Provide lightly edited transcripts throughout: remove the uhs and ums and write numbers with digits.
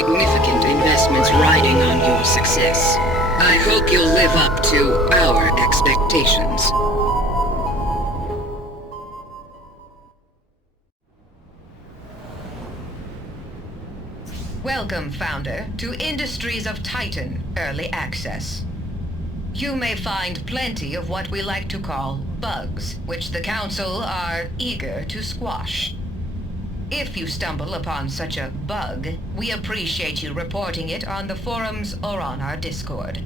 significant investments riding on your success. I hope you'll live up to our expectations. Welcome, Founder, to Industries of Titan Early Access. You may find plenty of what we like to call bugs, which the Council are eager to squash. If you stumble upon such a bug, we appreciate you reporting it on the forums or on our Discord.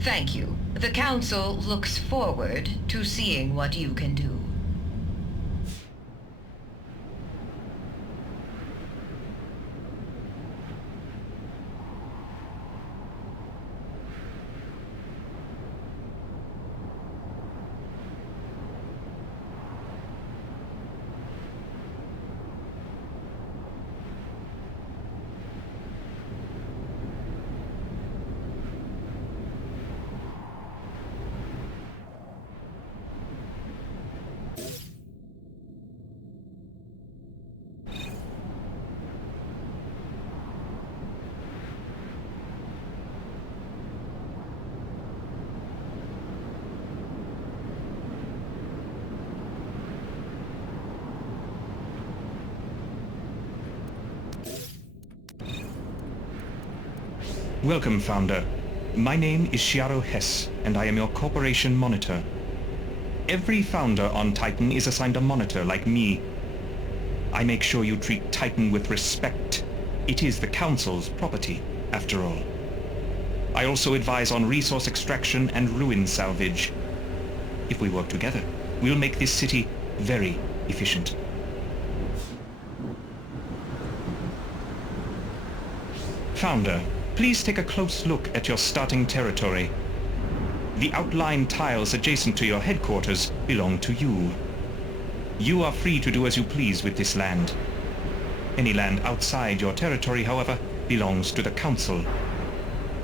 Thank you. The Council looks forward to seeing what you can do. Welcome, Founder. My name is Shiaro Hess, and I am your corporation monitor. Every Founder on Titan is assigned a monitor like me. I make sure you treat Titan with respect. It is the Council's property, after all. I also advise on resource extraction and ruin salvage. If we work together, we'll make this city very efficient. Founder, please take a close look at your starting territory. The outlined tiles adjacent to your headquarters belong to you. You are free to do as you please with this land. Any land outside your territory, however, belongs to the Council.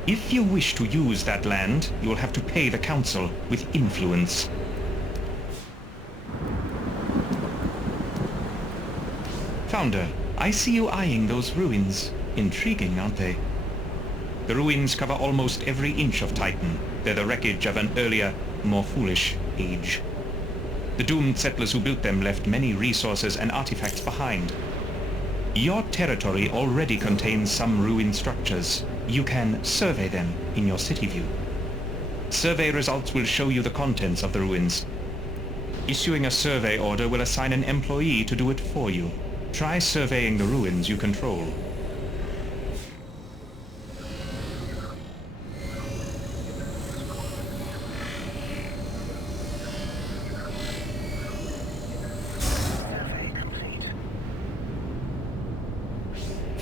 If you wish to use that land, you will have to pay the Council with influence. Founder, I see you eyeing those ruins. Intriguing, aren't they? The ruins cover almost every inch of Titan. They're the wreckage of an earlier, more foolish age. The doomed settlers who built them left many resources and artifacts behind. Your territory already contains some ruined structures. You can survey them in your city view. Survey results will show you the contents of the ruins. Issuing a survey order will assign an employee to do it for you. Try surveying the ruins you control.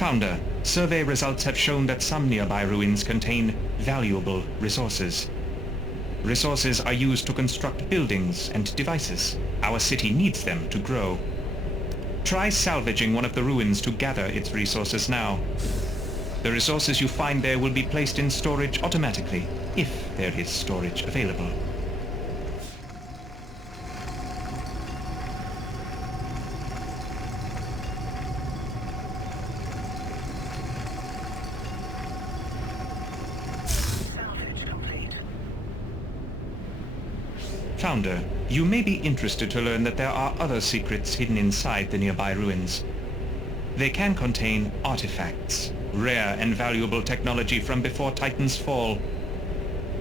Founder, survey results have shown that some nearby ruins contain valuable resources. Resources are used to construct buildings and devices. Our city needs them to grow. Try salvaging one of the ruins to gather its resources now. The resources you find there will be placed in storage automatically, if there is storage available. Founder, you may be interested to learn that there are other secrets hidden inside the nearby ruins. They can contain artifacts, rare and valuable technology from before Titan's fall.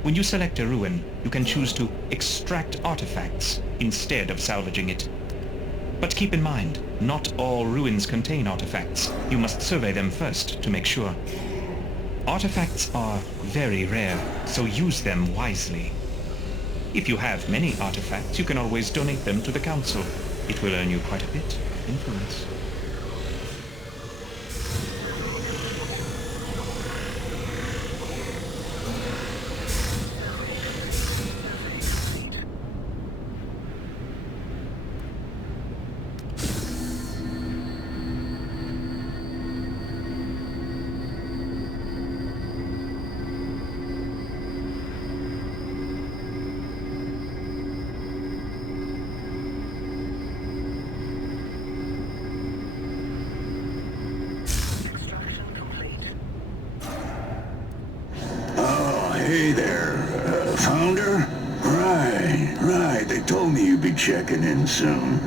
When you select a ruin, you can choose to extract artifacts instead of salvaging it. But keep in mind, not all ruins contain artifacts. You must survey them first to make sure. Artifacts are very rare, so use them wisely. If you have many artifacts, you can always donate them to the Council. It will earn you quite a bit of influence. checking in soon.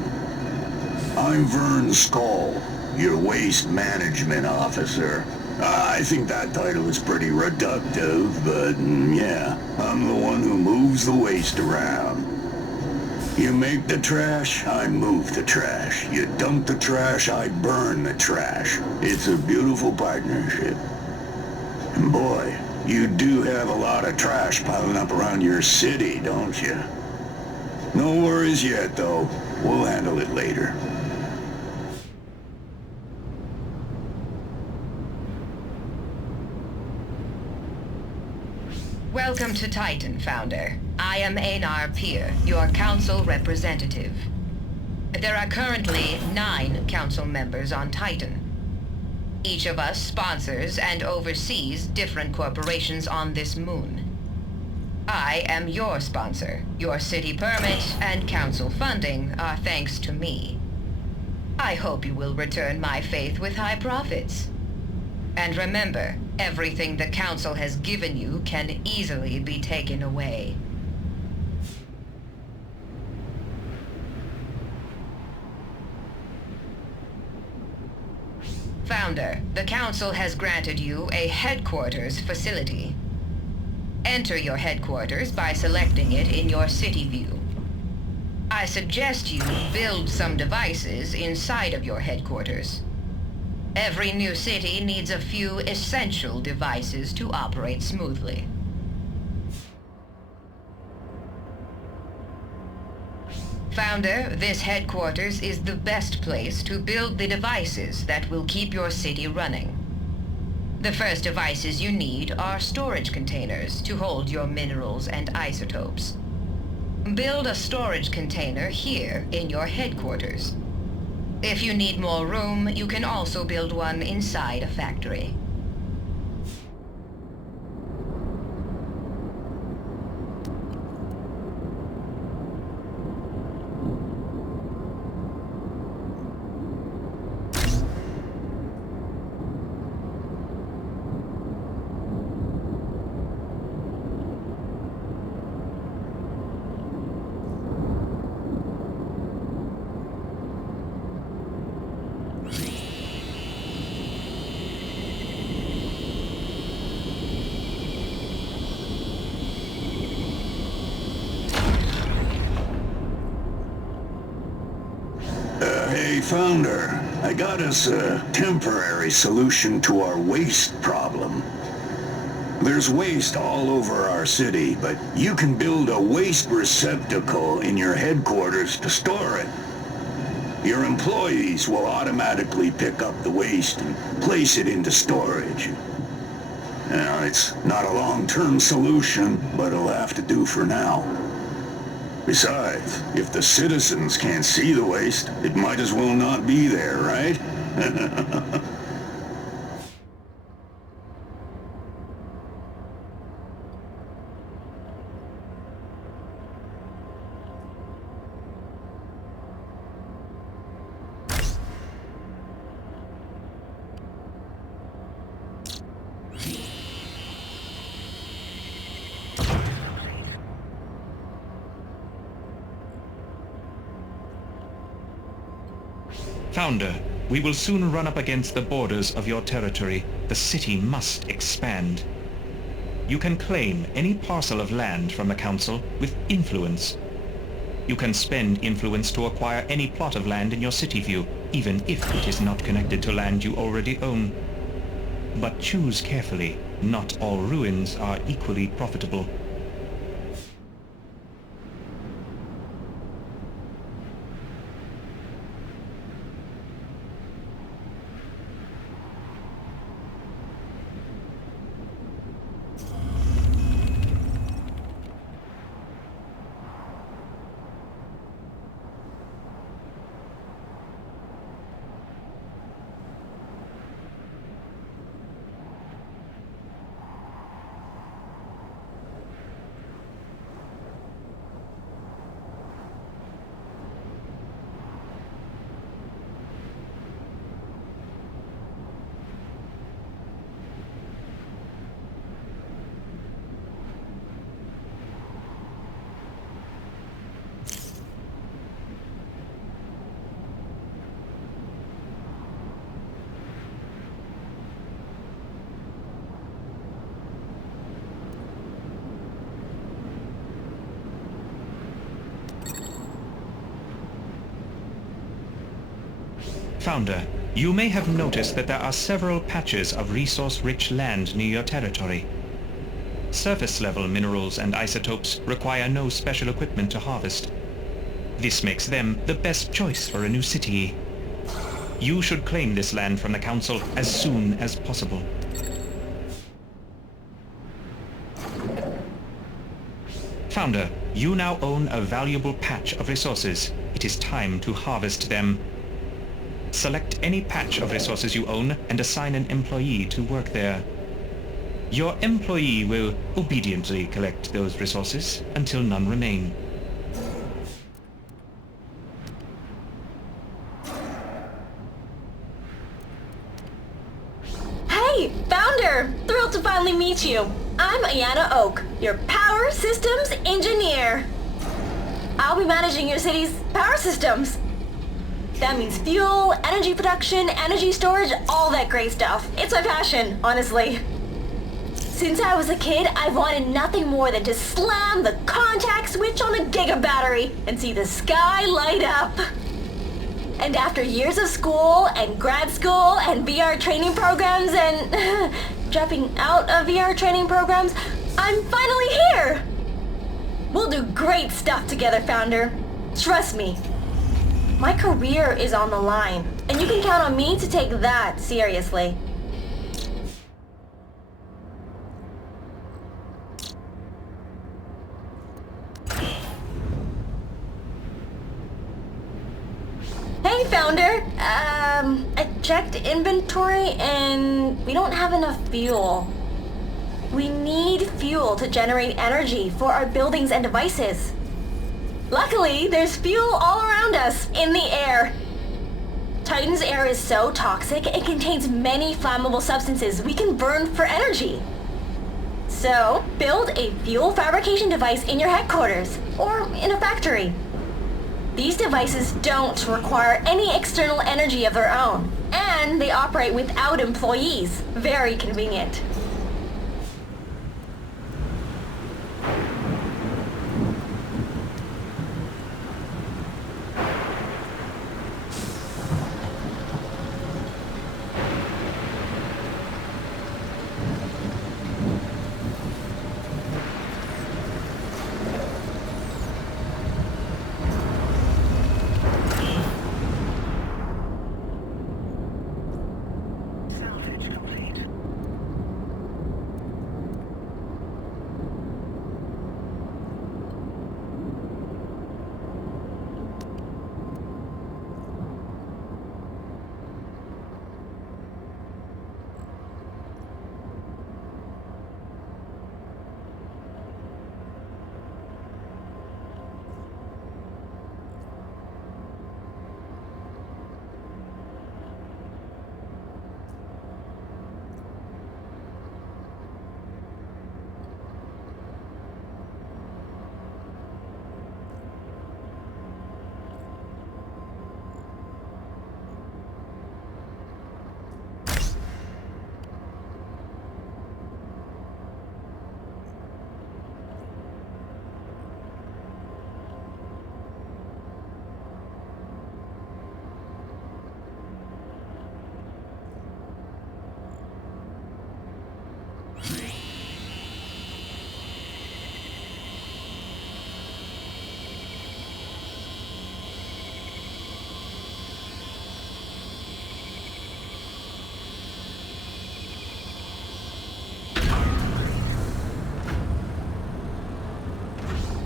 I'm Vern Skull, your waste management officer. I think that title is pretty reductive, but yeah, I'm the one who moves the waste around. You make the trash, I move the trash. You dump the trash, I burn the trash. It's a beautiful partnership. And boy, you do have a lot of trash piling up around your city, don't you? No worries yet, though. We'll handle it later. Welcome to Titan, Founder. I am Einar Peer, your council representative. There are currently 9 council members on Titan. Each of us sponsors and oversees different corporations on this moon. I am your sponsor. Your city permit and council funding are thanks to me. I hope you will return my faith with high profits. And remember, everything the council has given you can easily be taken away. Founder, the council has granted you a headquarters facility. Enter your headquarters by selecting it in your city view. I suggest you build some devices inside of your headquarters. Every new city needs a few essential devices to operate smoothly. Founder, this headquarters is the best place to build the devices that will keep your city running. The first devices you need are storage containers to hold your minerals and isotopes. Build a storage container here in your headquarters. If you need more room, you can also build one inside a factory. Hey, Founder, I got us a temporary solution to our waste problem. There's waste all over our city, but you can build a waste receptacle in your headquarters to store it. Your employees will automatically pick up the waste and place it into storage. Now, it's not a long-term solution, but it'll have to do for now. Besides, if the citizens can't see the waste, it might as well not be there, right? Founder, we will soon run up against the borders of your territory. The city must expand. You can claim any parcel of land from the council with influence. You can spend influence to acquire any plot of land in your city view, even if it is not connected to land you already own. But choose carefully. Not all ruins are equally profitable. Founder, you may have noticed that there are several patches of resource-rich land near your territory. Surface-level minerals and isotopes require no special equipment to harvest. This makes them the best choice for a new city. You should claim this land from the Council as soon as possible. Founder, you now own a valuable patch of resources. It is time to harvest them. Select any patch of resources you own and assign an employee to work there. Your employee will obediently collect those resources until none remain. Hey, Founder! Thrilled to finally meet you. I'm Ayana Oak, your Power Systems Engineer. I'll be managing your city's power systems. That means fuel, energy production, energy storage, all that great stuff. It's my passion, honestly. Since I was a kid, I've wanted nothing more than to slam the contact switch on a giga battery and see the sky light up. And after years of school and grad school and VR training programs and dropping out of VR training programs, I'm finally here. We'll do great stuff together, Founder. Trust me. My career is on the line, and you can count on me to take that seriously. Hey, Founder! I checked inventory and we don't have enough fuel. We need fuel to generate energy for our buildings and devices. Luckily, there's fuel all around us, in the air. Titan's air is so toxic, it contains many flammable substances we can burn for energy. So, build a fuel fabrication device in your headquarters, or in a factory. These devices don't require any external energy of their own, and they operate without employees. Very convenient.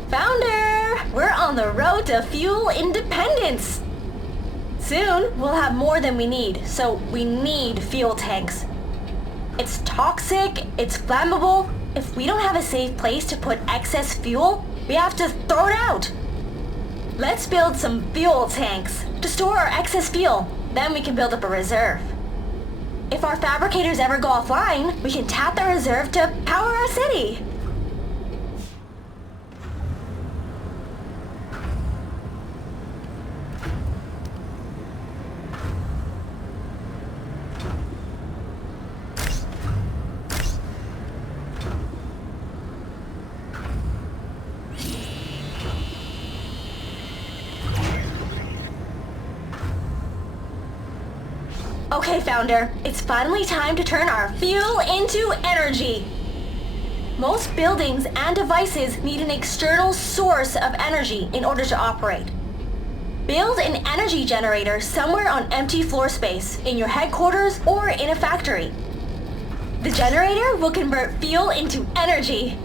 Founder! We're on the road to fuel independence! Soon, we'll have more than we need, so we need fuel tanks. It's toxic, it's flammable. If we don't have a safe place to put excess fuel, we have to throw it out. Let's build some fuel tanks to store our excess fuel. Then we can build up a reserve. If our fabricators ever go offline, we can tap the reserve to power our city. Okay, Founder, it's finally time to turn our fuel into energy. Most buildings and devices need an external source of energy in order to operate. Build an energy generator somewhere on empty floor space, in your headquarters or in a factory. The generator will convert fuel into energy.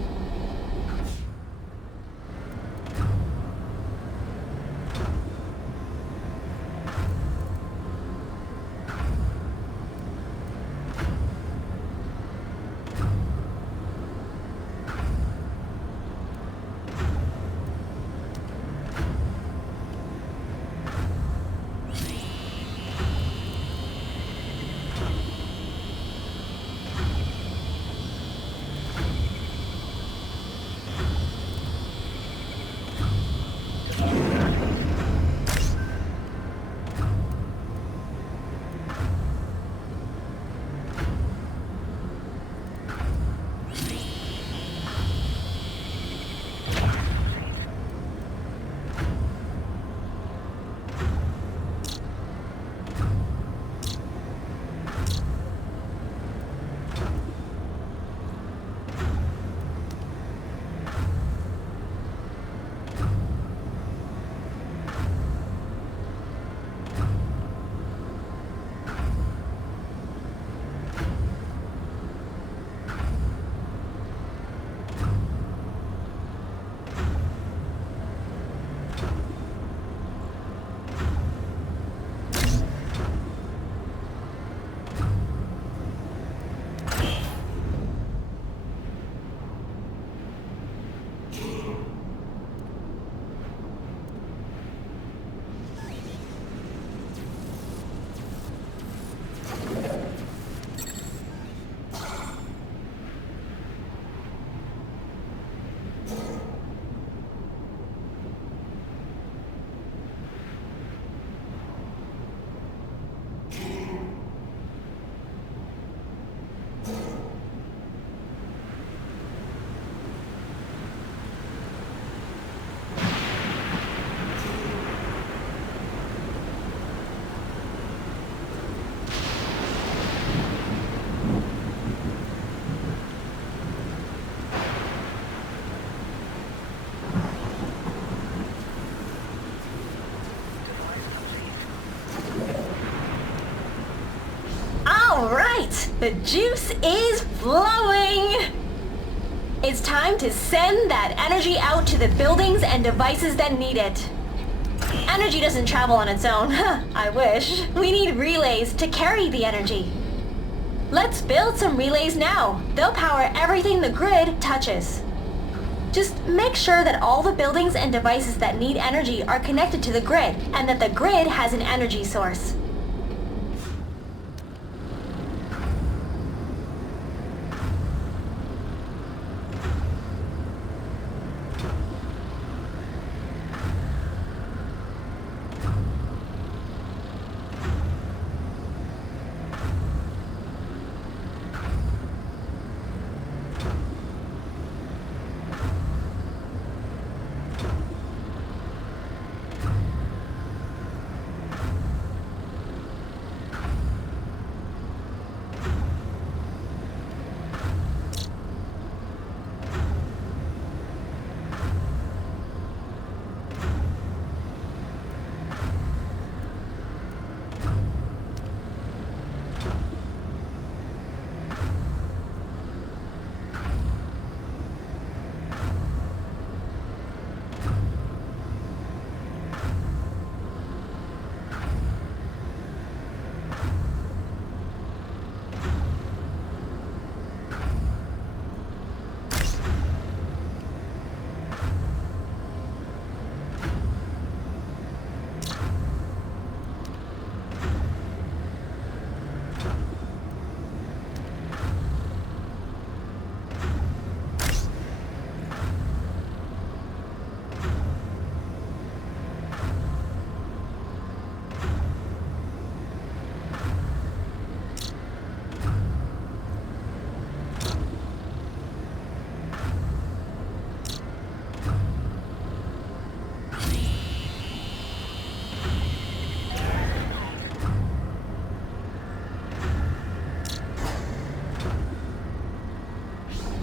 The juice is flowing! It's time to send that energy out to the buildings and devices that need it. Energy doesn't travel on its own. I wish. We need relays to carry the energy. Let's build some relays now. They'll power everything the grid touches. Just make sure that all the buildings and devices that need energy are connected to the grid, and that the grid has an energy source.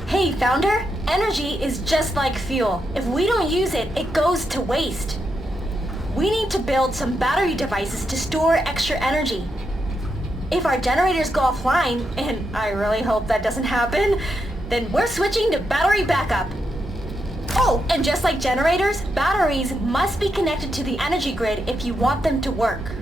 Hey, Founder, energy is just like fuel. If we don't use it, it goes to waste. We need to build some battery devices to store extra energy. If our generators go offline, and I really hope that doesn't happen, then we're switching to battery backup. Oh, and just like generators, batteries must be connected to the energy grid if you want them to work.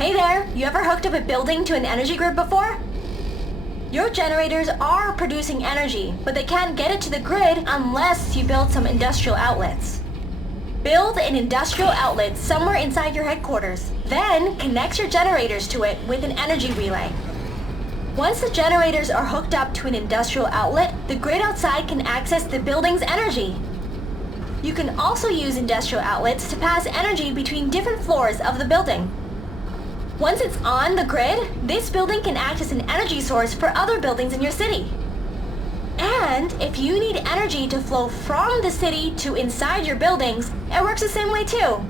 Hey there, you ever hooked up a building to an energy grid before? Your generators are producing energy, but they can't get it to the grid unless you build some industrial outlets. Build an industrial outlet somewhere inside your headquarters, then connect your generators to it with an energy relay. Once the generators are hooked up to an industrial outlet, the grid outside can access the building's energy. You can also use industrial outlets to pass energy between different floors of the building. Once it's on the grid, this building can act as an energy source for other buildings in your city. And if you need energy to flow from the city to inside your buildings, it works the same way too.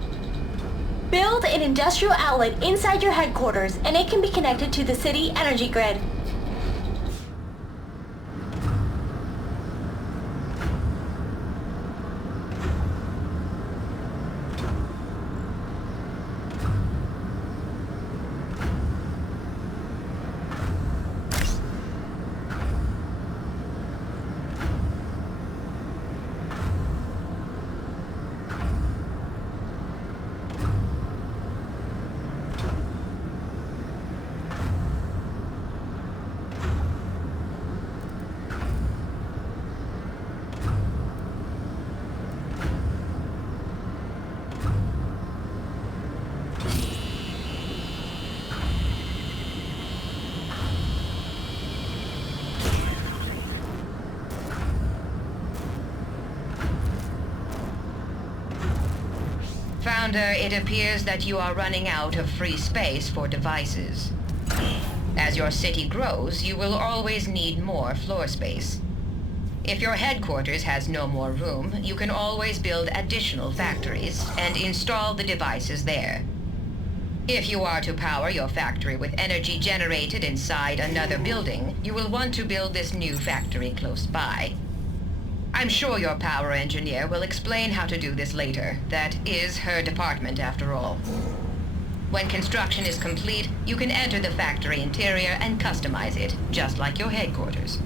Build an industrial outlet inside your headquarters and it can be connected to the city energy grid. Founder, it appears that you are running out of free space for devices. As your city grows, you will always need more floor space. If your headquarters has no more room, you can always build additional factories and install the devices there. If you are to power your factory with energy generated inside another building, you will want to build this new factory close by. I'm sure your power engineer will explain how to do this later. That is her department, after all. When construction is complete, you can enter the factory interior and customize it, just like your headquarters.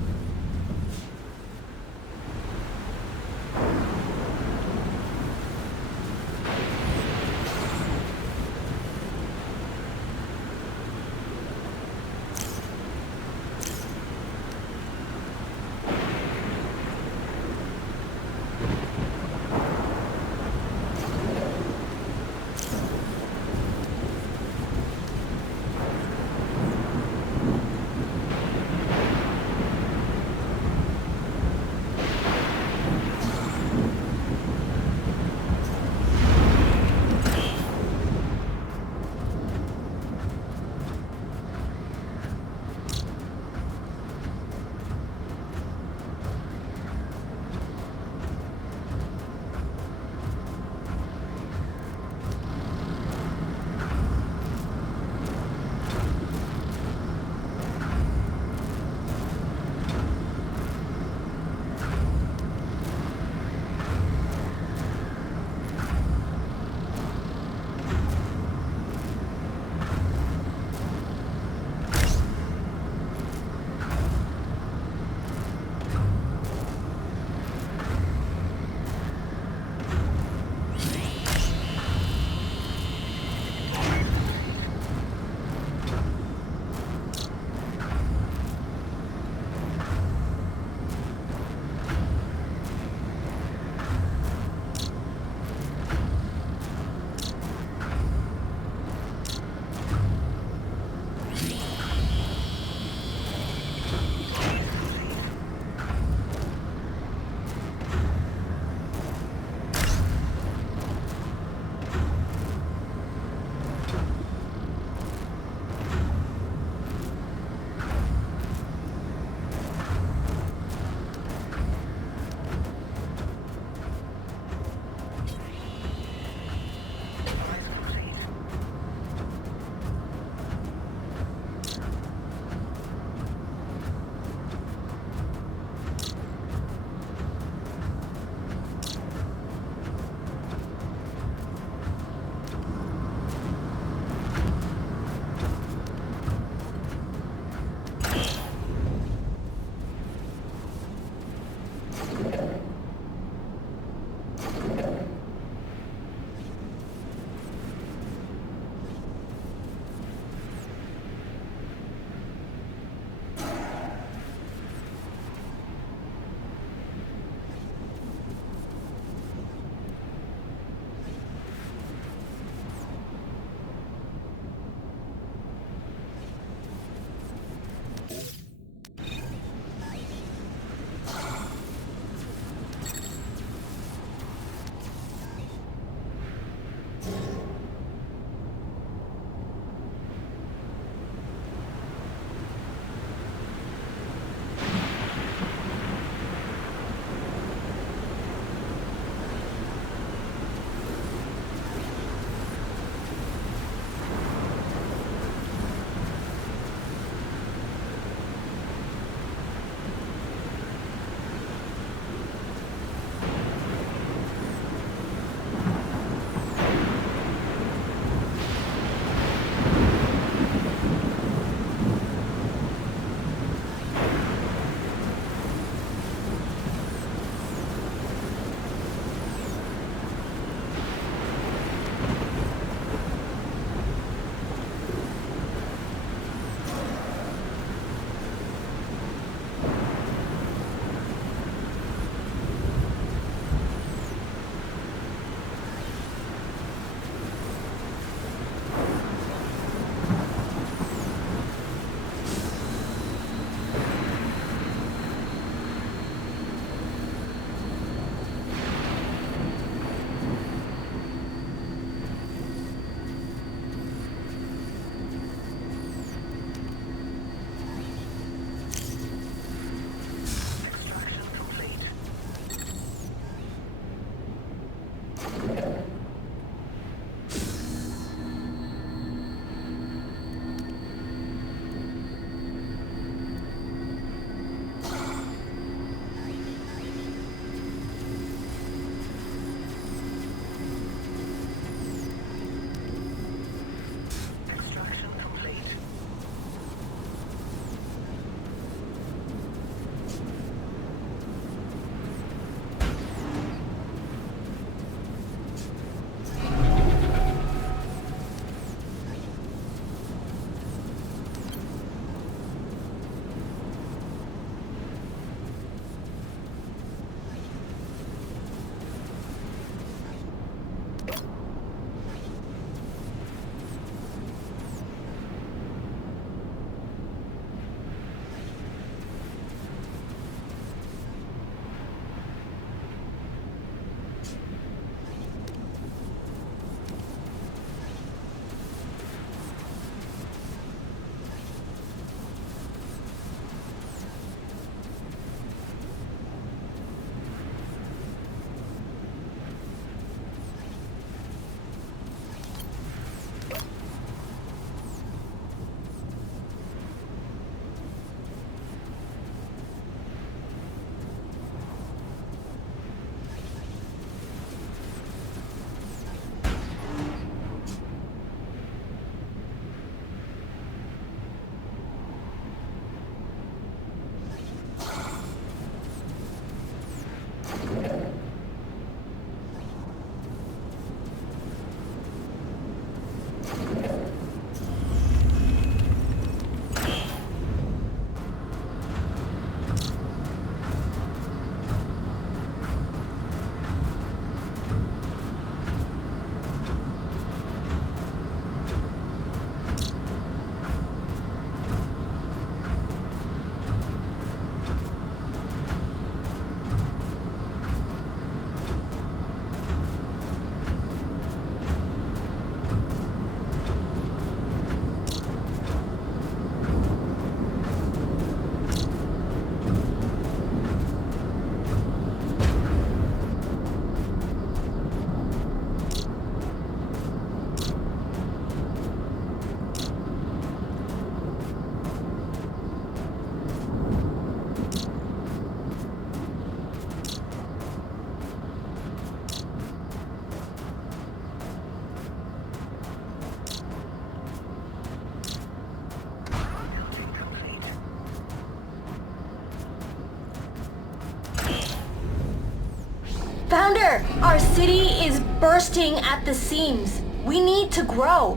Founder, our city is bursting at the seams. We need to grow.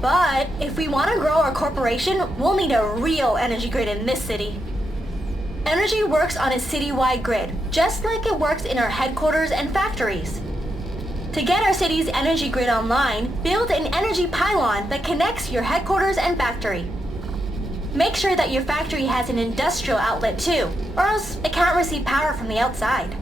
But if we want to grow our corporation, we'll need a real energy grid in this city. Energy works on a citywide grid, just like it works in our headquarters and factories. To get our city's energy grid online, build an energy pylon that connects your headquarters and factory. Make sure that your factory has an industrial outlet too, or else it can't receive power from the outside.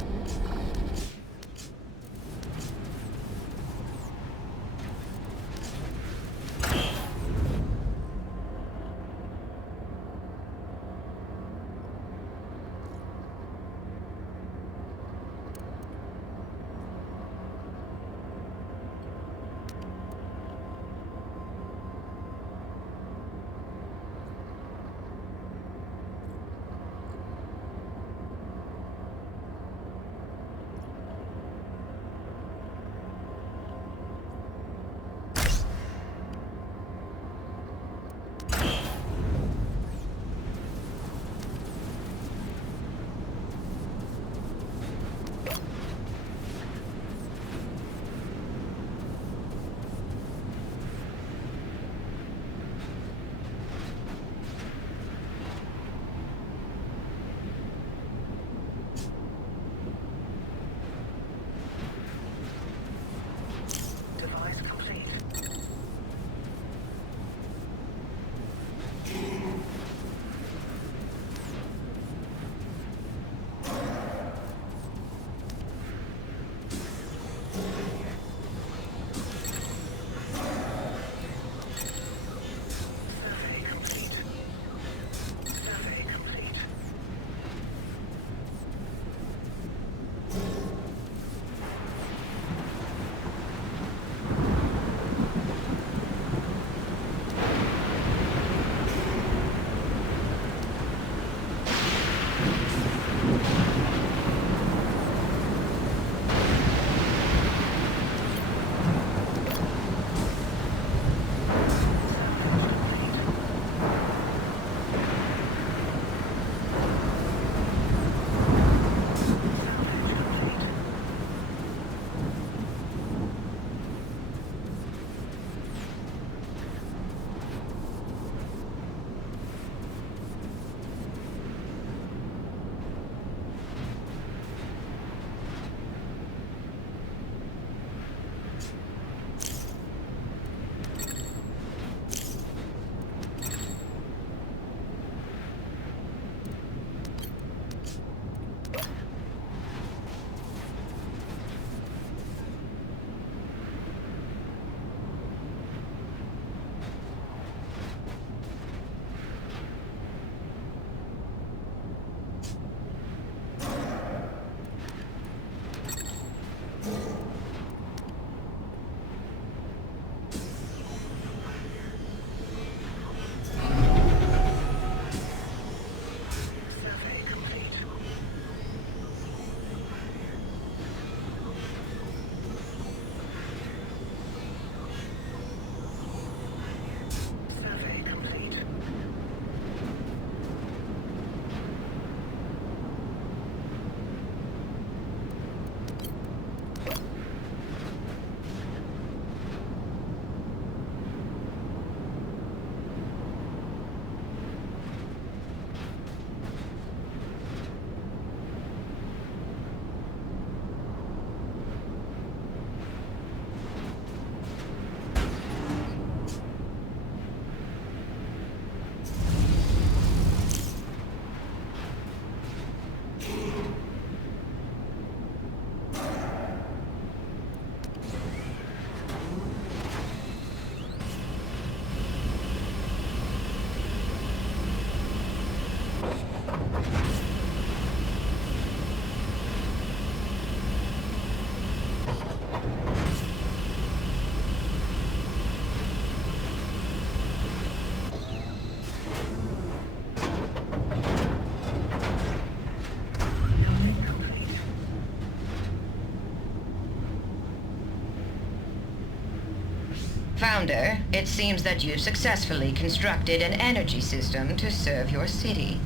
Founder, it seems that you've successfully constructed an energy system to serve your city.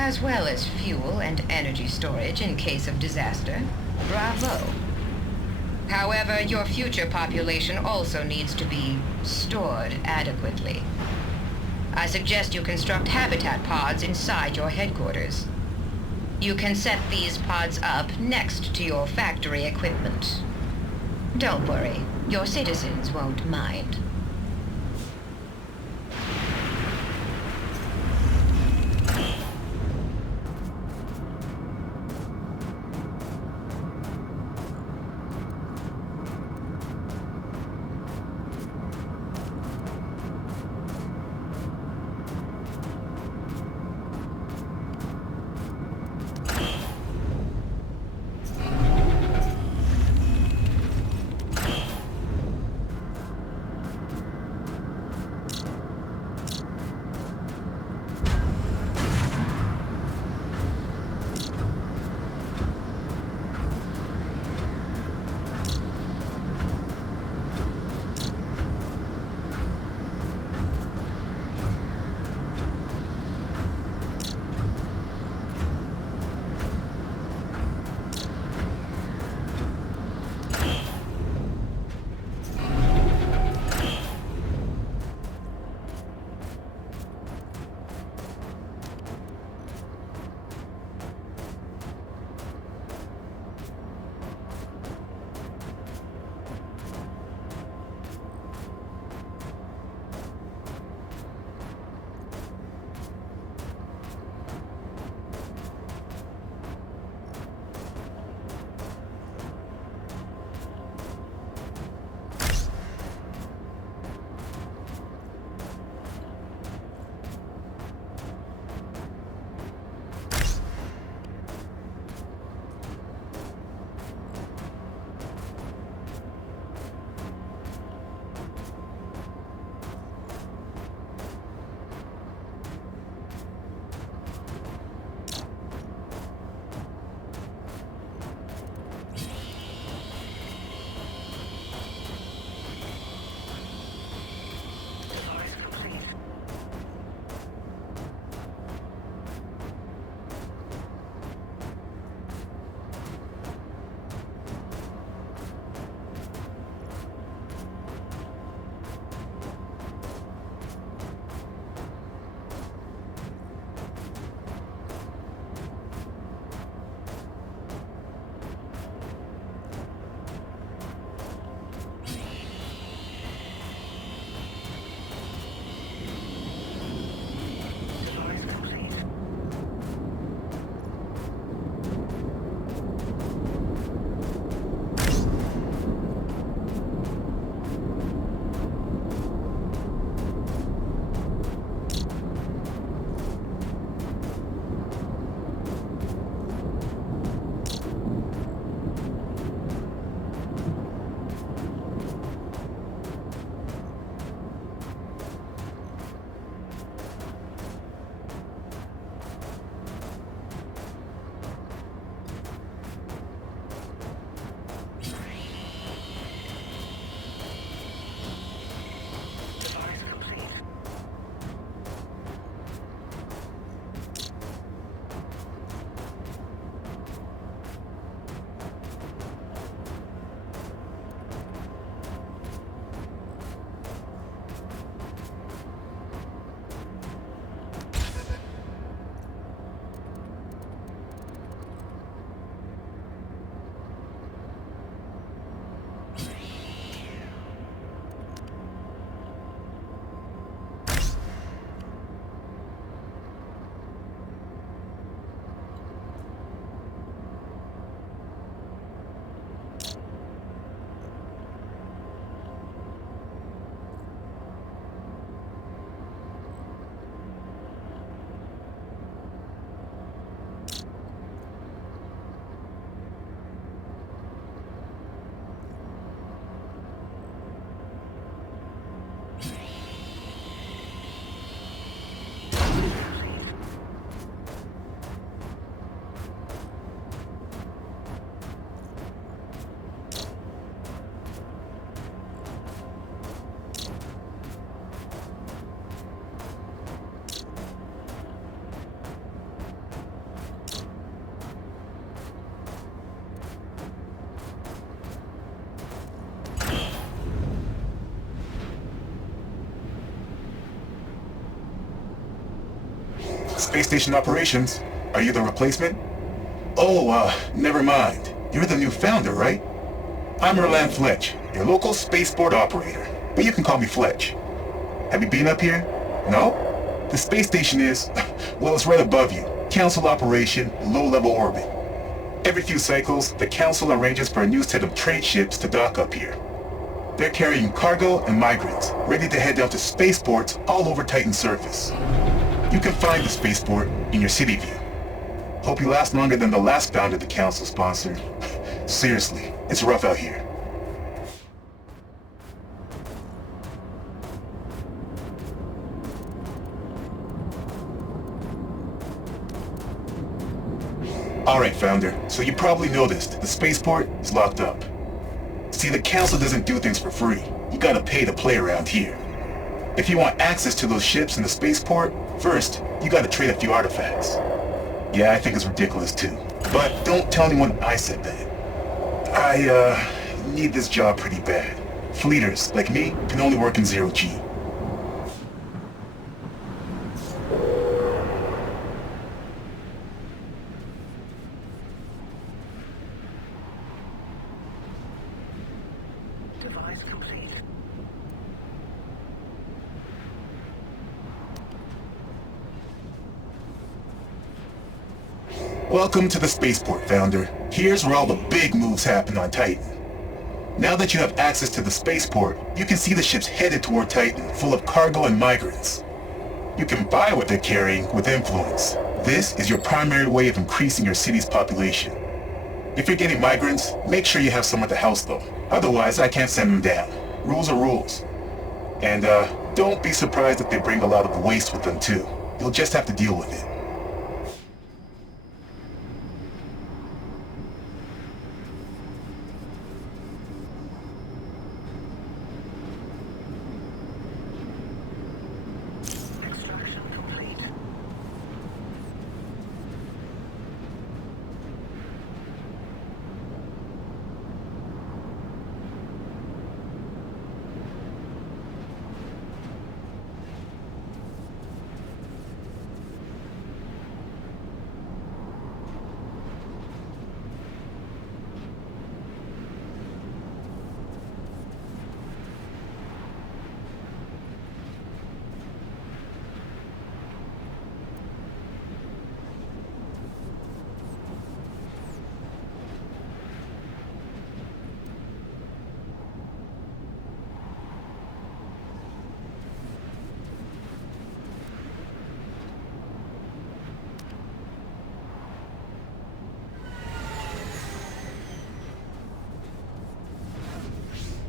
as well as fuel and energy storage in case of disaster. Bravo. However, your future population also needs to be stored adequately. I suggest you construct habitat pods inside your headquarters. You can set these pods up next to your factory equipment. Don't worry, your citizens won't mind. space station operations. Are you the replacement? Oh, never mind. You're the new founder, right? I'm Erland Fletch, your local spaceport operator, but you can call me Fletch. Have you been up here? No? The space station is, well, it's right above you. Council operation, low-level orbit. Every few cycles, the Council arranges for a new set of trade ships to dock up here. They're carrying cargo and migrants, ready to head down to spaceports all over Titan's surface. You can find the spaceport in your city view. Hope you last longer than the last founder the Council sponsored. Seriously, it's rough out here. Alright, Founder, so you probably noticed the spaceport is locked up. See, the Council doesn't do things for free. You gotta pay to play around here. If you want access to those ships in the spaceport, first, you gotta trade a few artifacts. Yeah, I think it's ridiculous too. But don't tell anyone I said that. I need this job pretty bad. Fleeters, like me, can only work in 0G. Device complete. Welcome to the spaceport, Founder. Here's where all the big moves happen on Titan. Now that you have access to the spaceport, you can see the ships headed toward Titan, full of cargo and migrants. You can buy what they're carrying with influence. This is your primary way of increasing your city's population. If you're getting migrants, make sure you have somewhere to house them. Otherwise, I can't send them down. Rules are rules. And, don't be surprised if they bring a lot of waste with them too. You'll just have to deal with it. Extraction complete.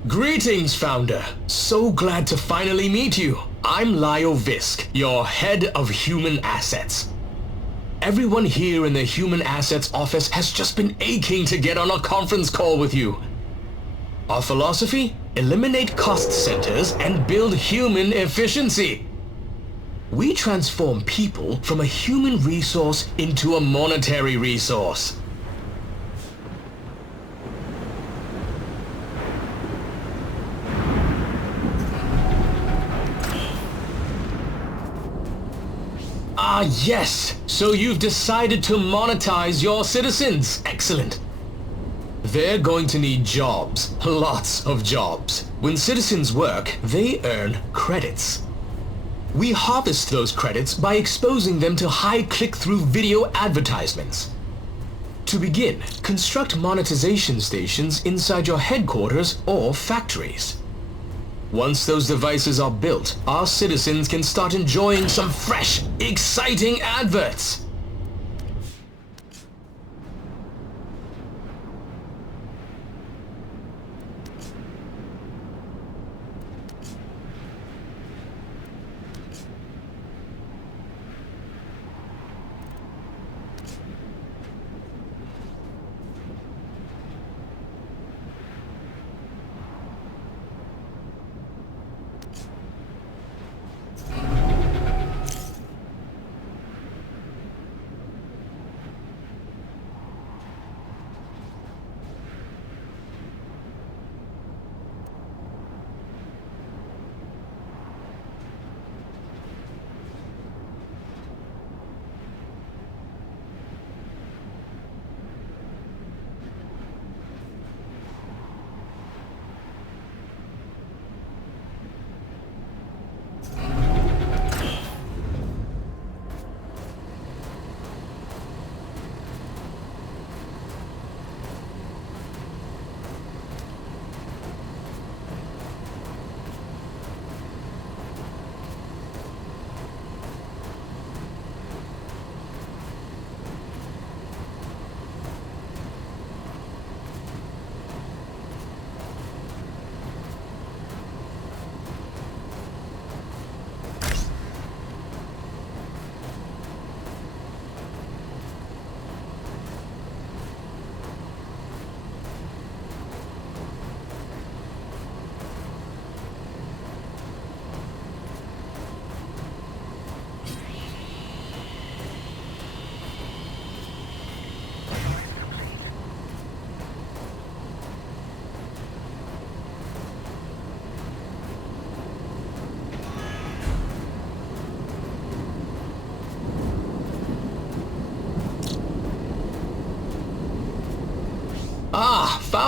Greetings, Founder. So glad to finally meet you. I'm Lio Visk, your head of human assets. Everyone here in the human assets office has just been aching to get on a conference call with you. Our philosophy? Eliminate cost centers and build human efficiency. We transform people from a human resource into a monetary resource. Ah, yes. So you've decided to monetize your citizens. Excellent. They're going to need jobs. Lots of jobs. When citizens work, they earn credits. We harvest those credits by exposing them to high click-through video advertisements. To begin, construct monetization stations inside your headquarters or factories. Once those devices are built, our citizens can start enjoying some fresh, exciting adverts.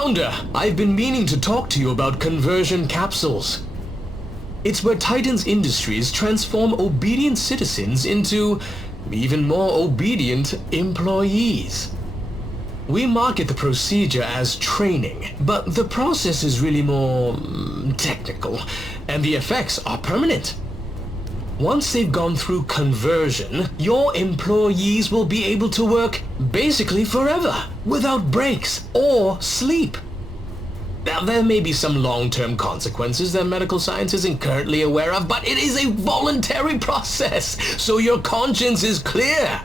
Founder, I've been meaning to talk to you about conversion capsules. It's where Titan's Industries transform obedient citizens into even more obedient employees. We market the procedure as training, but the process is really more technical, and the effects are permanent. Once they've gone through conversion, your employees will be able to work basically forever, without breaks or sleep. Now, there may be some long-term consequences that medical science isn't currently aware of, but it is a voluntary process, so your conscience is clear.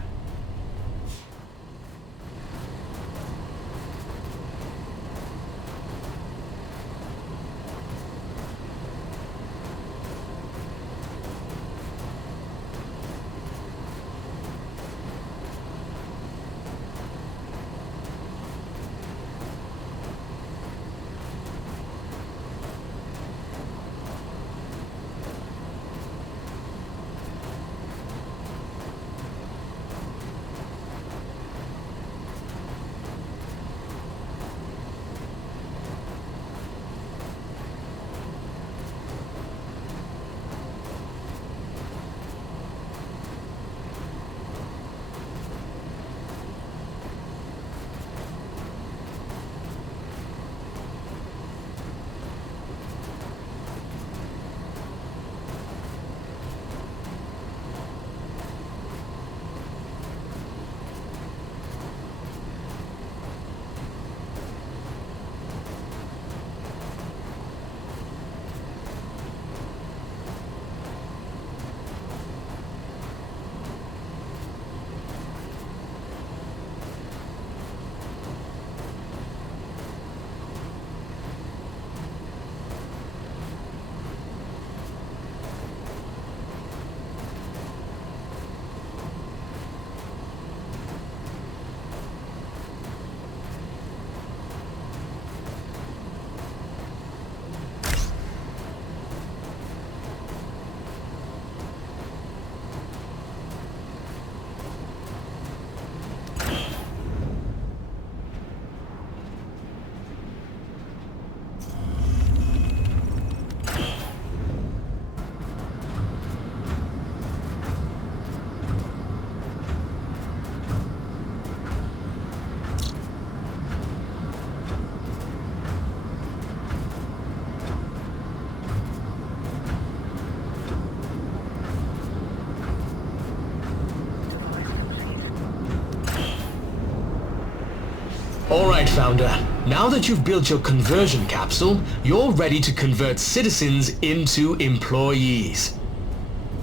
Alright, Founder. Now that you've built your conversion capsule, you're ready to convert citizens into employees.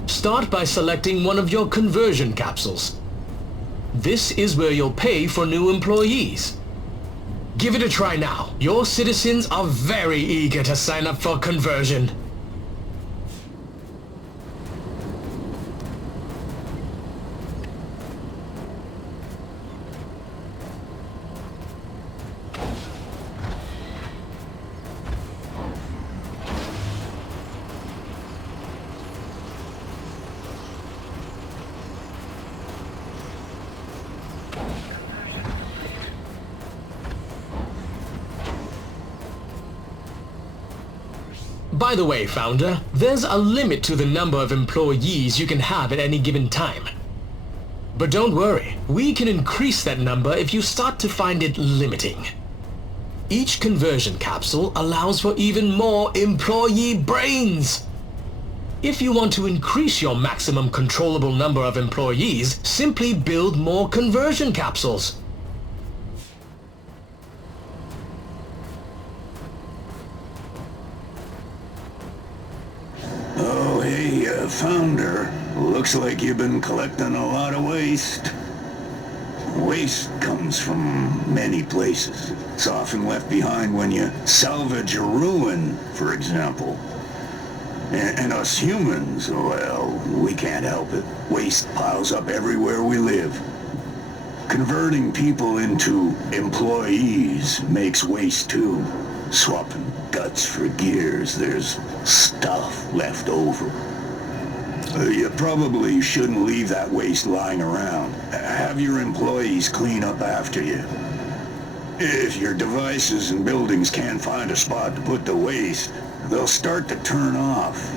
Start by selecting one of your conversion capsules. This is where you'll pay for new employees. Give it a try now. Your citizens are very eager to sign up for conversion. By the way, Founder, there's a limit to the number of employees you can have at any given time. But don't worry, we can increase that number if you start to find it limiting. Each conversion capsule allows for even more employee brains. If you want to increase your maximum controllable number of employees, simply build more conversion capsules. Oh, hey, Founder. Looks like you've been collecting a lot of waste. Waste comes from many places. It's often left behind when you salvage a ruin, for example. And us humans, well, we can't help it. Waste piles up everywhere we live. Converting people into employees makes waste too. Swapping guts for gears, there's stuff left over. You probably shouldn't leave that waste lying around. Have your employees clean up after you. If your devices and buildings can't find a spot to put the waste, they'll start to turn off.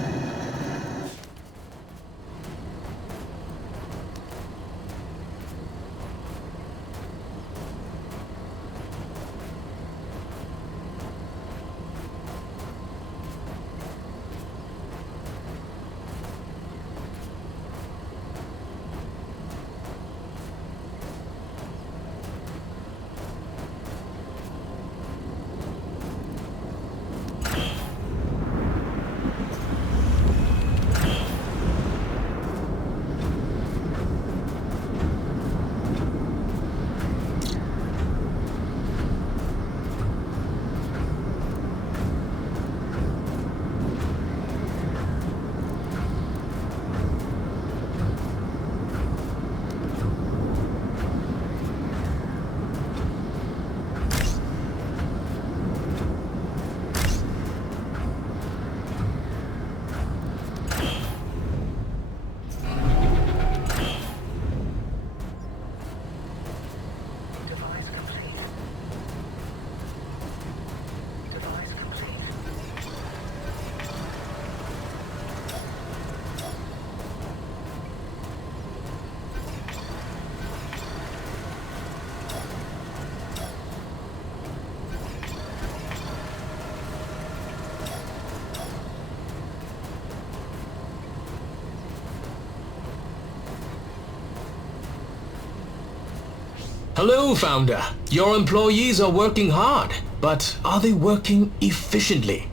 Hello, Founder. Your employees are working hard, but are they working efficiently?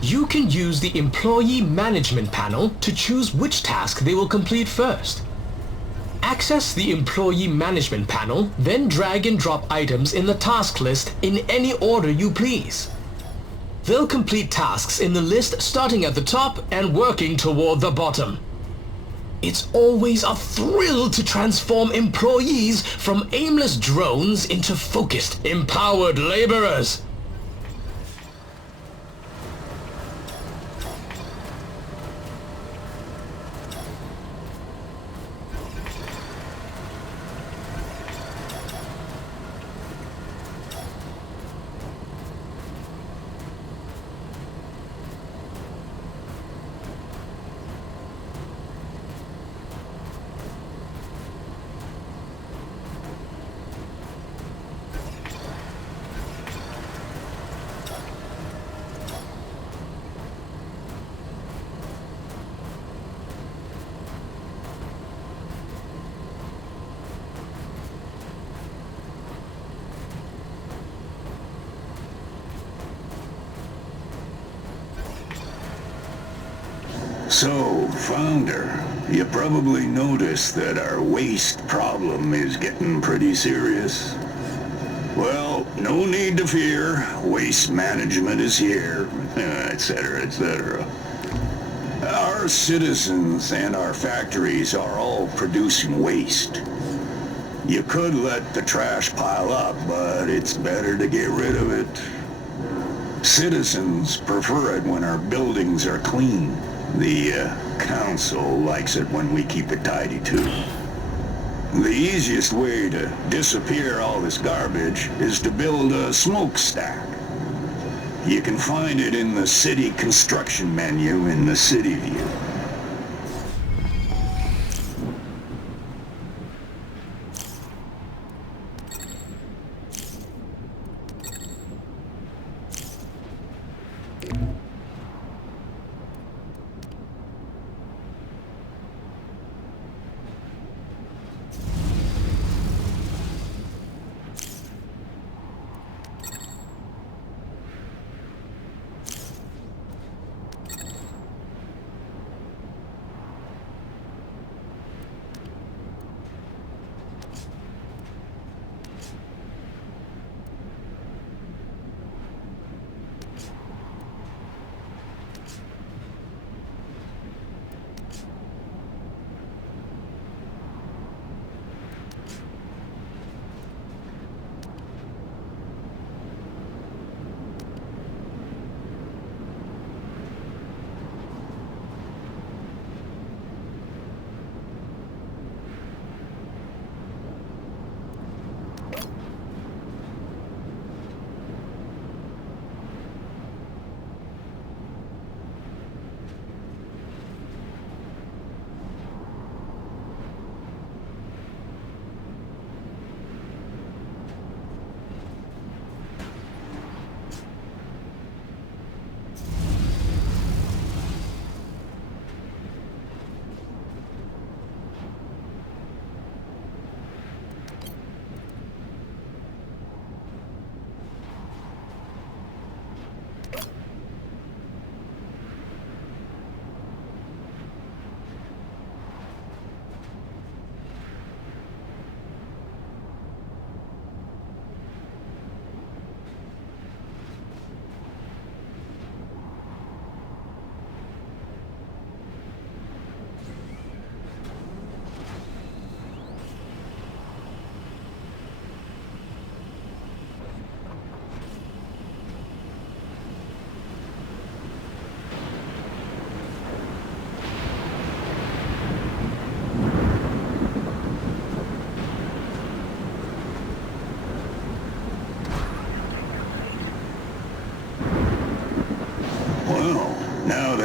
You can use the Employee Management panel to choose which task they will complete first. Access the Employee Management panel, then drag and drop items in the task list in any order you please. They'll complete tasks in the list starting at the top and working toward the bottom. It's always a thrill to transform employees from aimless drones into focused, empowered laborers. So, Founder, you probably noticed that our waste problem is getting pretty serious. Well, no need to fear. Waste management is here, etc., etc. Our citizens and our factories are all producing waste. You could let the trash pile up, but it's better to get rid of it. Citizens prefer it when our buildings are clean. The council likes it when we keep it tidy too. The easiest way to disappear all this garbage is to build a smokestack. You can find it in the city construction menu in the city view.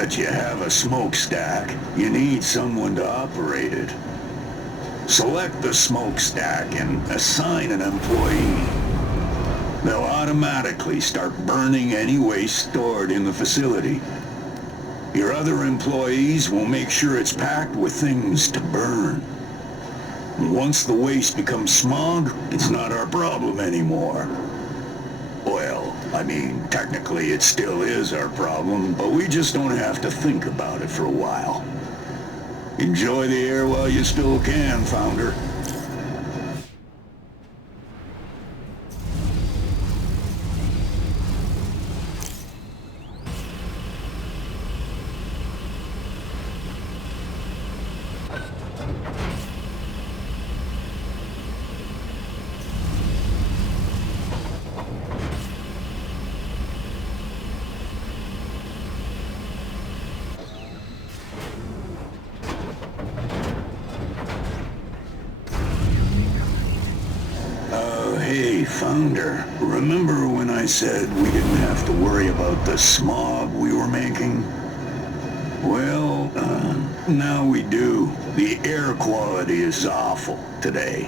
that you have a smokestack, you need someone to operate it. Select the smokestack and assign an employee. They'll automatically start burning any waste stored in the facility. Your other employees will make sure it's packed with things to burn. Once the waste becomes smog, it's not our problem anymore. Well, I mean, technically it still is our problem, but we just don't have to think about it for a while. Enjoy the air while you still can, Founder. Hey, Founder, remember when I said we didn't have to worry about the smog we were making? Well, now we do. The air quality is awful today.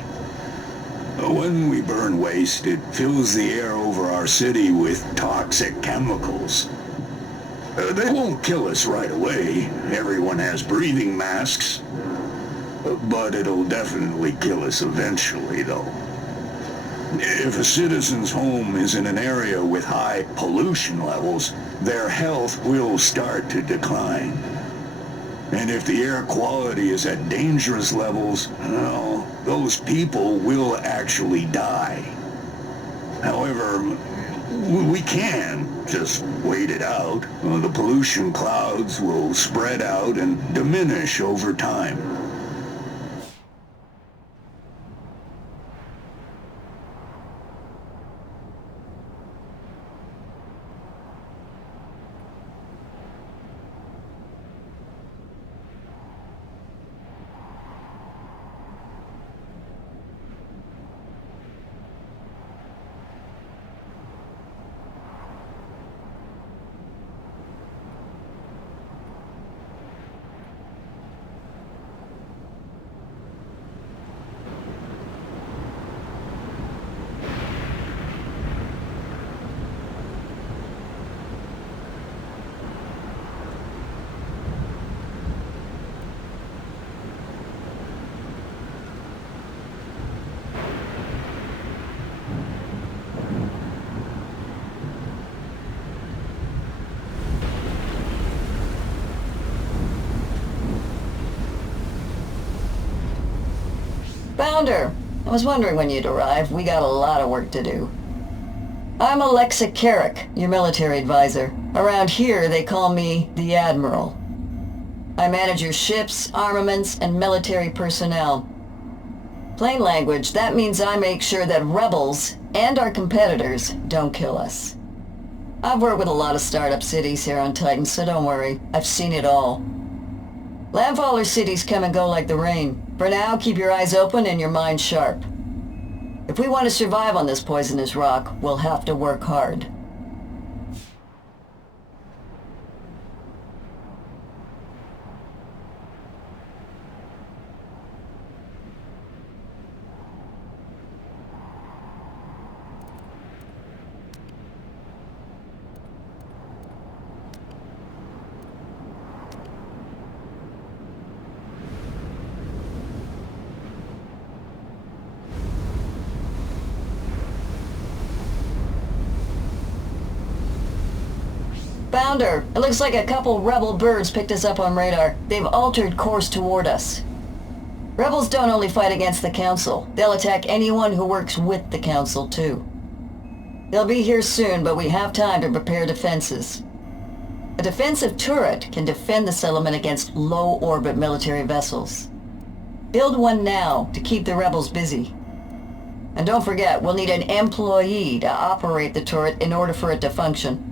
When we burn waste, it fills the air over our city with toxic chemicals. They won't kill us right away. Everyone has breathing masks. But it'll definitely kill us eventually, though. If a citizen's home is in an area with high pollution levels, their health will start to decline. And if the air quality is at dangerous levels, well, those people will actually die. However, we can just wait it out. The pollution clouds will spread out and diminish over time. Founder, I was wondering when you'd arrive. We got a lot of work to do. I'm Alexa Carrick, your military advisor. Around here, they call me the Admiral. I manage your ships, armaments, and military personnel. Plain language, that means I make sure that rebels and our competitors don't kill us. I've worked with a lot of startup cities here on Titan, so don't worry. I've seen it all. Landfaller cities come and go like the rain. For now, keep your eyes open and your mind sharp. If we want to survive on this poisonous rock, we'll have to work hard. Founder, it looks like a couple rebel birds picked us up on radar. They've altered course toward us. Rebels don't only fight against the Council. They'll attack anyone who works with the Council, too. They'll be here soon, but we have time to prepare defenses. A defensive turret can defend the settlement against low-orbit military vessels. Build one now to keep the rebels busy. And don't forget, we'll need an employee to operate the turret in order for it to function.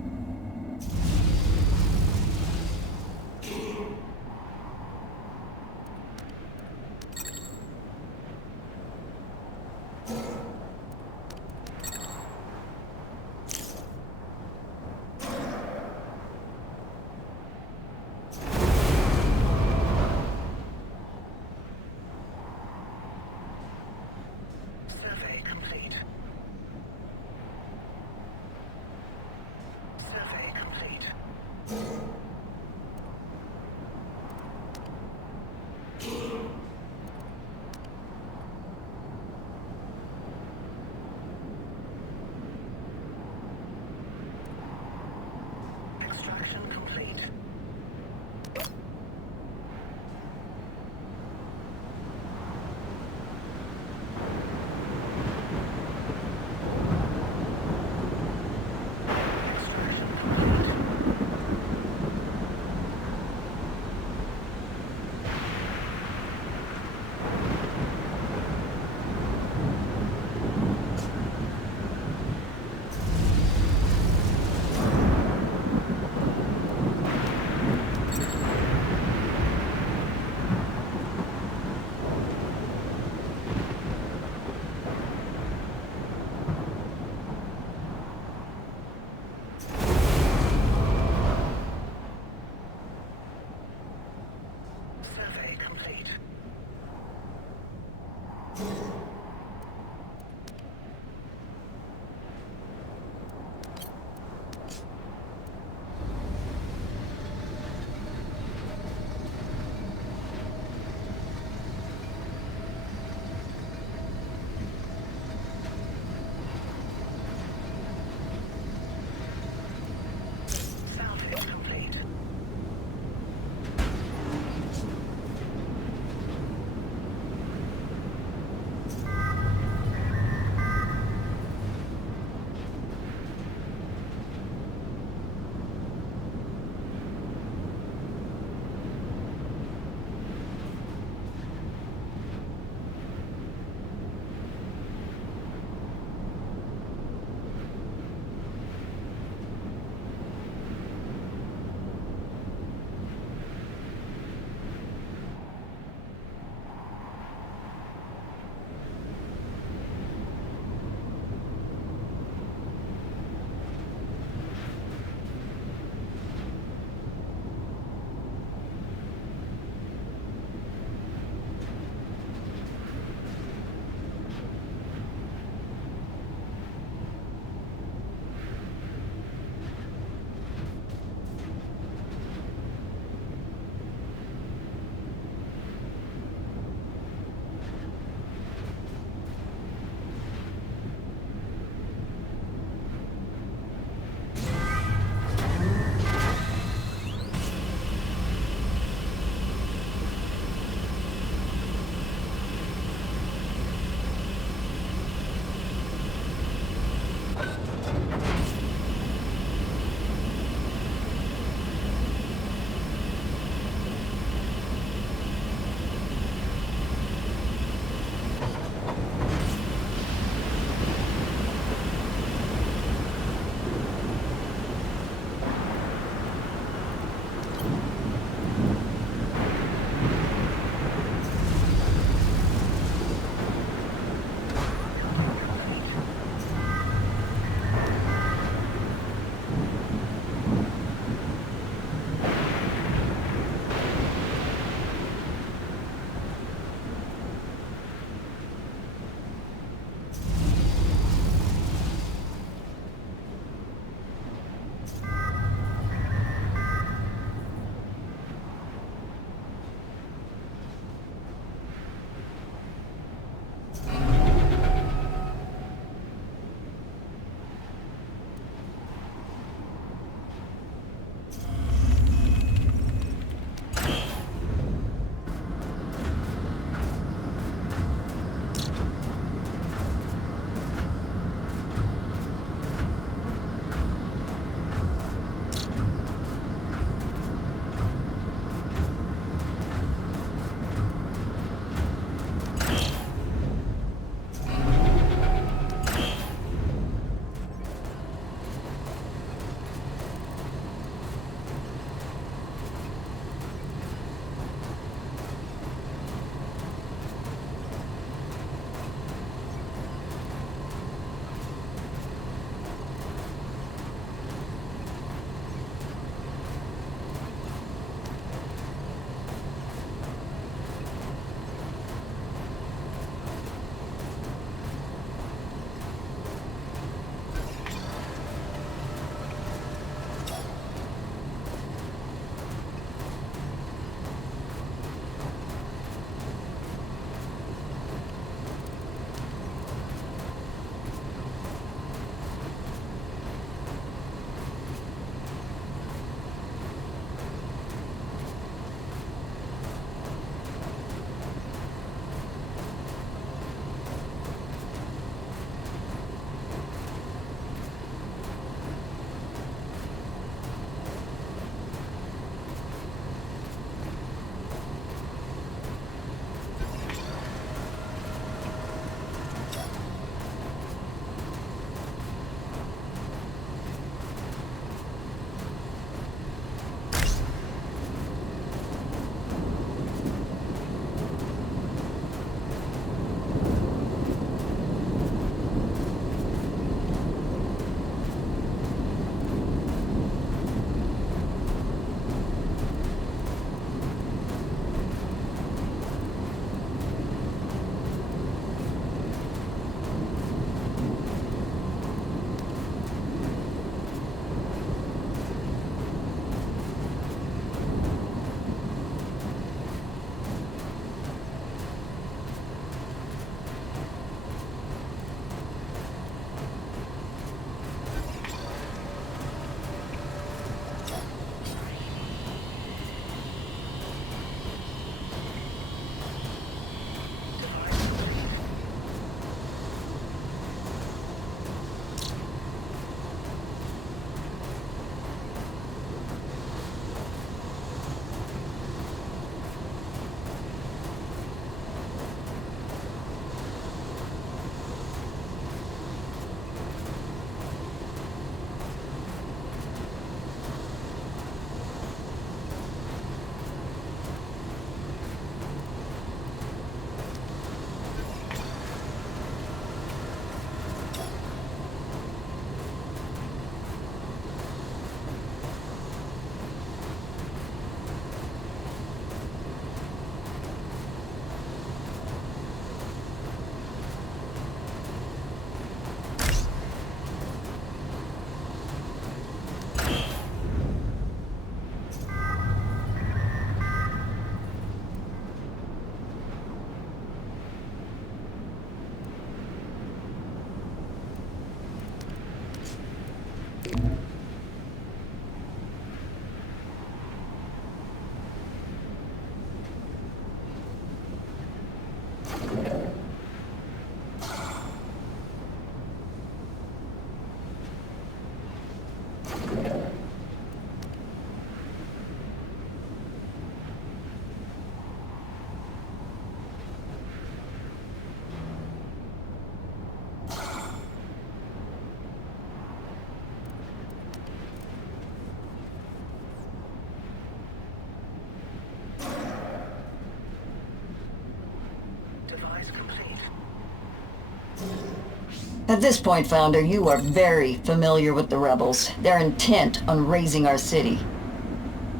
At this point, Founder, you are very familiar with the rebels. They're intent on razing our city.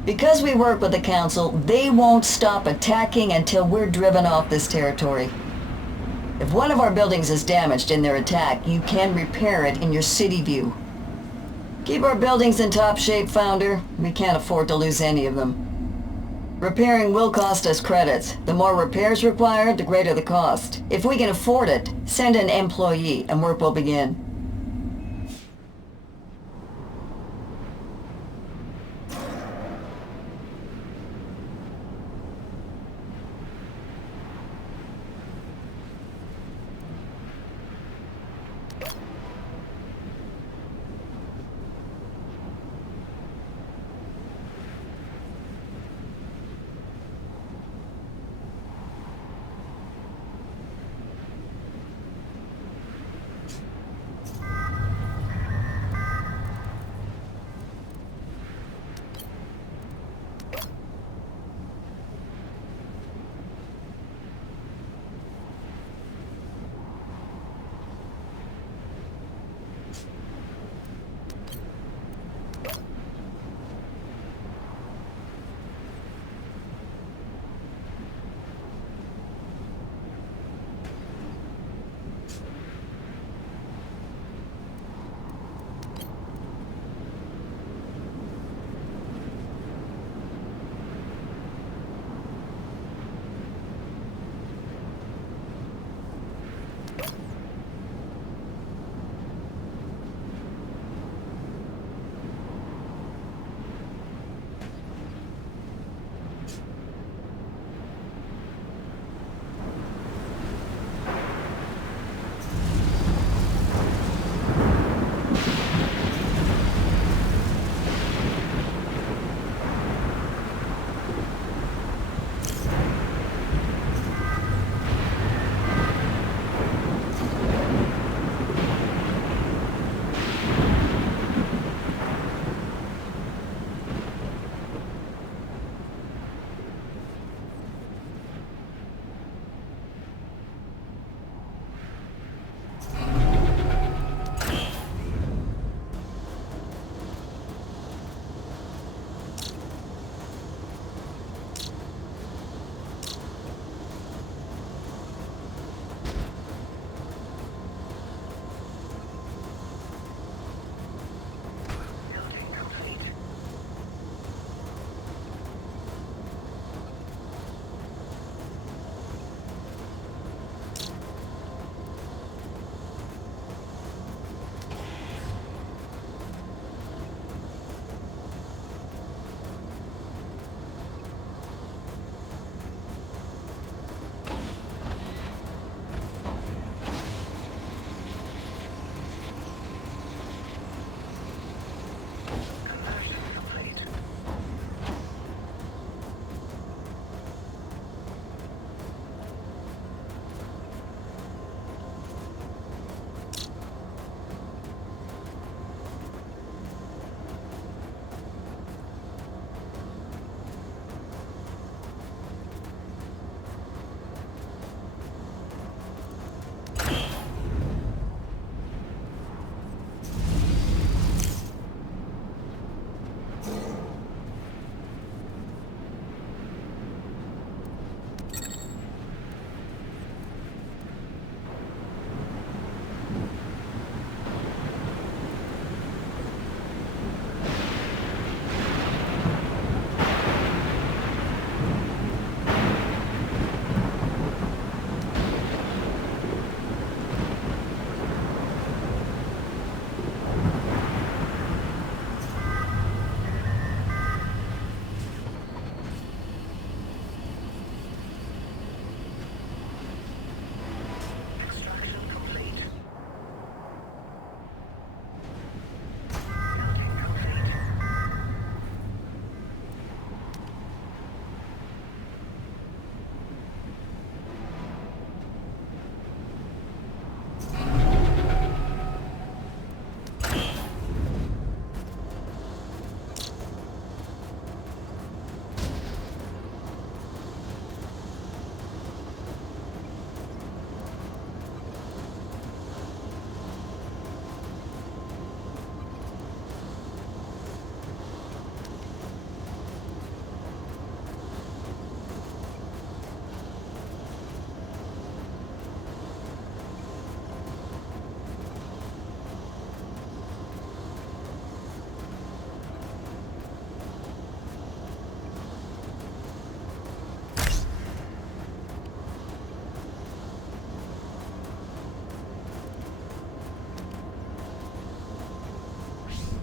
Because we work with the Council, they won't stop attacking until we're driven off this territory. If one of our buildings is damaged in their attack, you can repair it in your city view. Keep our buildings in top shape, Founder. We can't afford to lose any of them. Repairing will cost us credits. The more repairs required, the greater the cost. If we can afford it, send an employee and work will begin.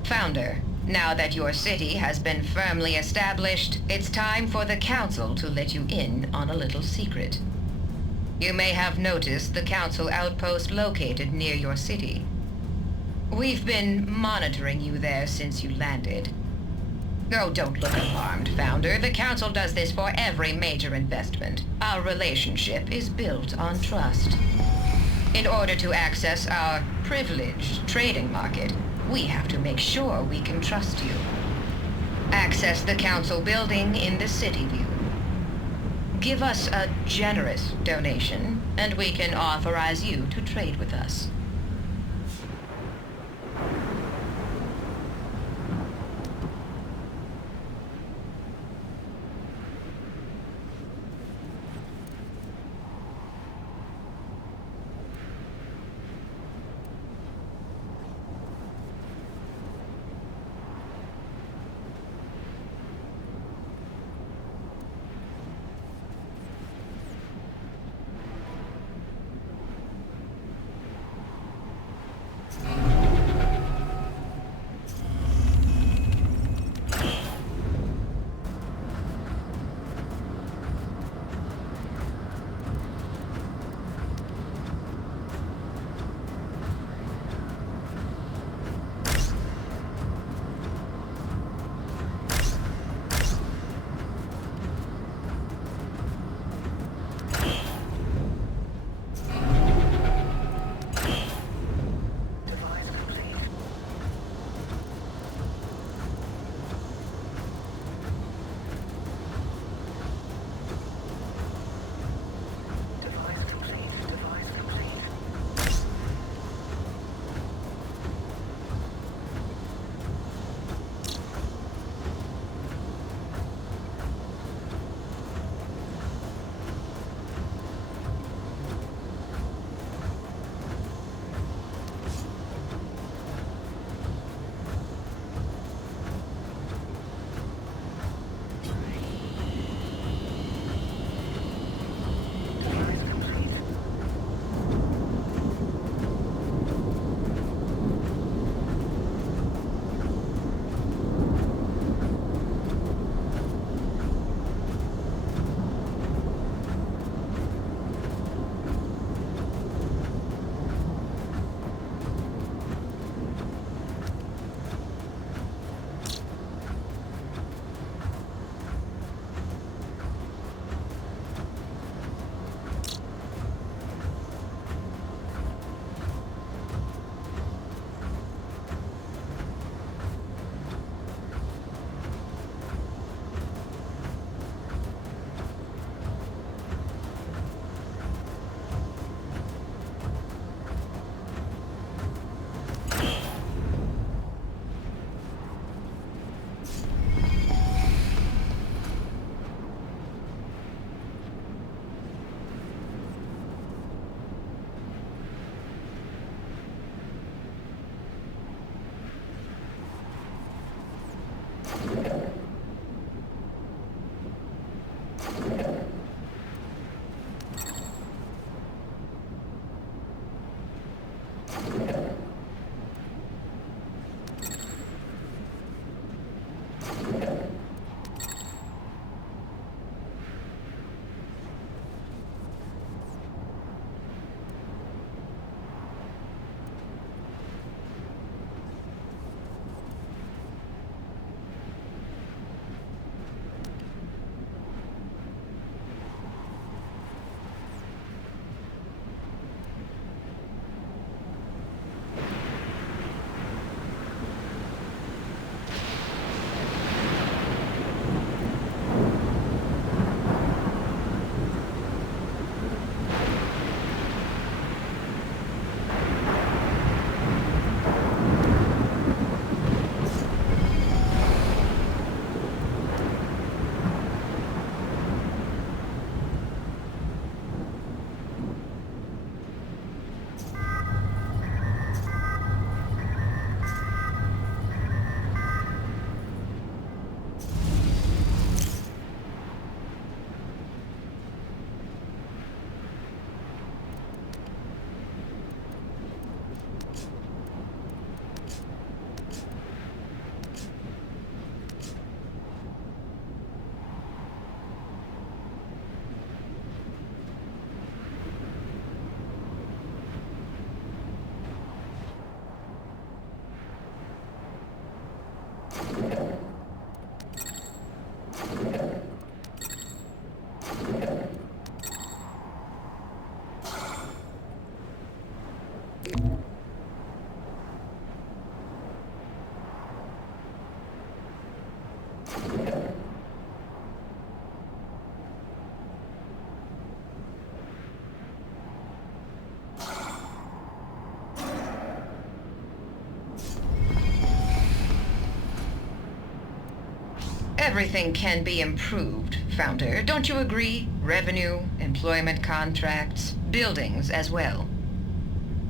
Founder, now that your city has been firmly established, it's time for the Council to let you in on a little secret. You may have noticed the Council outpost located near your city. We've been monitoring you there since you landed. Oh, don't look alarmed, Founder. The Council does this for every major investment. Our relationship is built on trust. In order to access our privileged trading market, we have to make sure we can trust you. Access the Council building in the City View. Give us a generous donation, and we can authorize you to trade with us. Everything can be improved, Founder. Don't you agree? Revenue, employment contracts, buildings as well.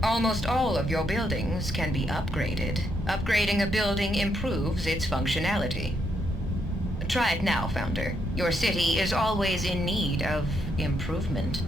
Almost all of your buildings can be upgraded. Upgrading a building improves its functionality. Try it now, Founder. Your city is always in need of improvement.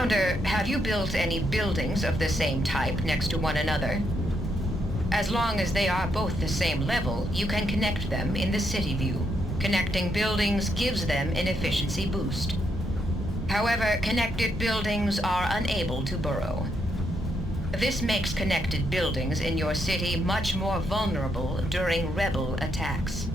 Founder, have you built any buildings of the same type next to one another? As long as they are both the same level, you can connect them in the city view. Connecting buildings gives them an efficiency boost. However, connected buildings are unable to burrow. This makes connected buildings in your city much more vulnerable during rebel attacks.